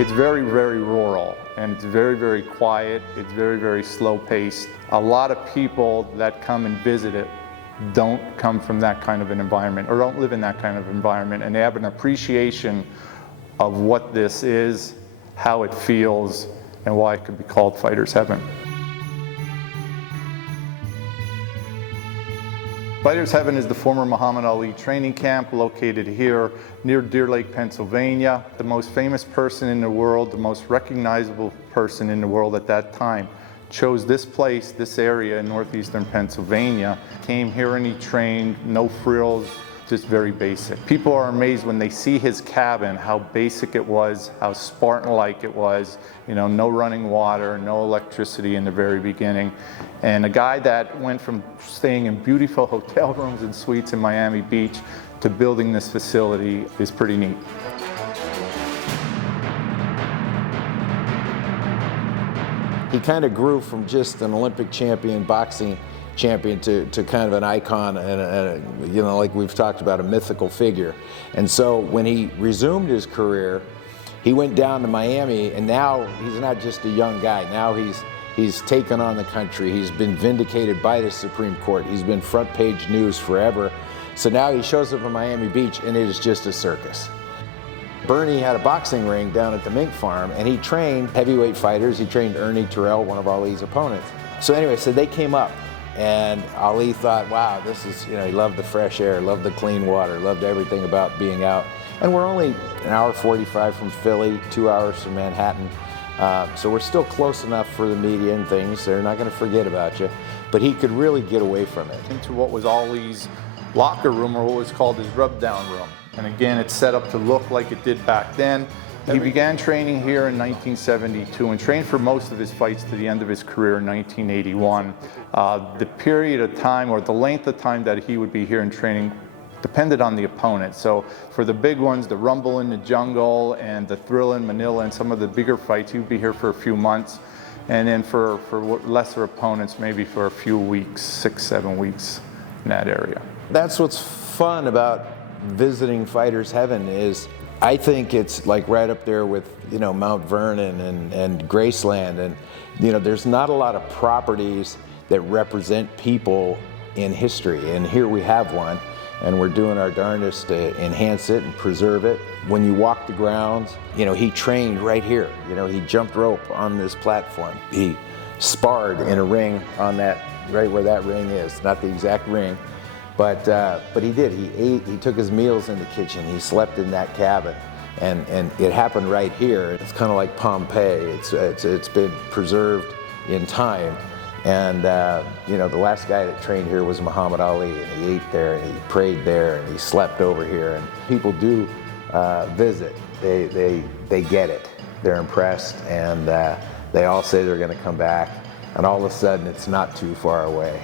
It's very, very rural, and it's very, very quiet. It's very, very slow paced. A lot of people that come and visit it don't come from that kind of an environment or don't live in that kind of environment, and they have an appreciation of what this is, how it feels, and why it could be called Fighter's Heaven. Fighter's Heaven is the former Muhammad Ali training camp located here near Deer Lake, Pennsylvania. The most famous person in the world, the most recognizable person in the world at that time, chose this place, this area in northeastern Pennsylvania, came here and he trained, no frills, just very basic. People are amazed when they see his cabin, how basic it was, how Spartan-like it was, you know, no running water, no electricity in the very beginning. And a guy that went from staying in beautiful hotel rooms and suites in Miami Beach to building this facility is pretty neat. He kind of grew from just an Olympic champion, boxing champion, to kind of an icon and you know, like we've talked about, a mythical figure. And so when he resumed his career, he went down to Miami, and now he's not just a young guy. Now he's taken on the country. He's been vindicated by the Supreme Court. He's been front page news forever. So now he shows up in Miami Beach, and it is just a circus. Bernie had a boxing ring down at the mink farm, and he trained heavyweight fighters. He trained Ernie Terrell, one of Ali's opponents. So anyway, so they came up, and Ali thought, wow, this is, you know, he loved the fresh air, loved the clean water, loved everything about being out. And we're only an hour 45 from Philly, 2 hours from Manhattan. So we're still close enough for the media and things. They're not going to forget about you. But he could really get away from it. Into what was Ali's locker room, or what was called his rub-down room. And again, it's set up to look like it did back then. He began training here in 1972 and trained for most of his fights to the end of his career in 1981. The period of time, or the length of time that he would be here in training, depended on the opponent. So for the big ones, the Rumble in the Jungle and the Thrilla in Manilla and some of the bigger fights, he'd be here for a few months. And then for lesser opponents, maybe for a few weeks, 6, 7 weeks in that area. That's what's fun about visiting Fighter's Heaven is, I think it's like right up there with, you know, Mount Vernon and Graceland, and you know, there's not a lot of properties that represent people in history, and here we have one, and we're doing our darndest to enhance it and preserve it. When you walk the grounds, you know, he trained right here. You know, he jumped rope on this platform. He sparred in a ring on that, right where that ring is, not the exact ring. But he did. He ate. He took his meals in the kitchen. He slept in that cabin, and it happened right here. It's kind of like Pompeii. It's been preserved in time, and you know, the last guy that trained here was Muhammad Ali, and he ate there, and he prayed there, and he slept over here. And people do visit. They get it. They're impressed, and they all say they're going to come back. And all of a sudden, it's not too far away.